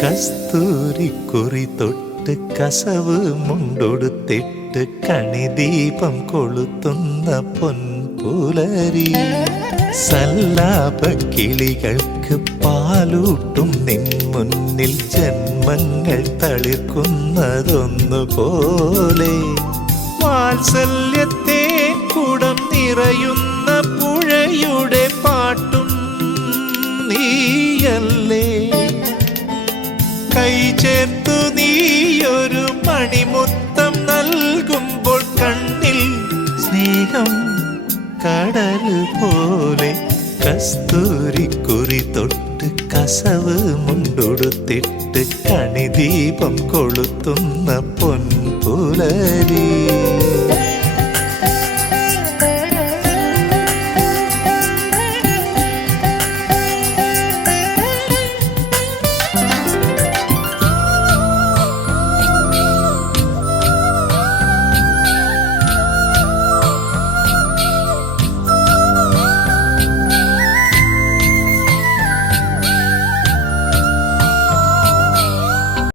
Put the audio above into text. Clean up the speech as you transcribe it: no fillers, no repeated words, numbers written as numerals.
കസ്തൂരിക്കുറി തൊട്ട് കസവ് മുണ്ടൊടുത്തിട്ട് കണിദീപം കൊളുത്തുന്ന പൊൻപുലരി സല്ലാപ കിളികൾക്ക് പാലൂട്ടും നിൻ മുന്നിൽ ജന്മങ്ങൾ തളിർക്കുന്നതൊന്നുപോലെ വാത്സല്യത്തെ കുടം നിറയുന്ന പുഴയുടെ പാട്ടും നീയല്ലേ കൈ ചേർത്തു നീയൊരു മണിമുത്തം നൽകുമ്പോൾ കണ്ണിൽ സ്നേഹം കടൽ പോലെ കസ്തൂരിക്കുറി തൊട്ട് കസവ് മുണ്ടൊടുത്തിട്ട് കണിദീപം കൊളുത്തുന്ന പൊൻപുലരി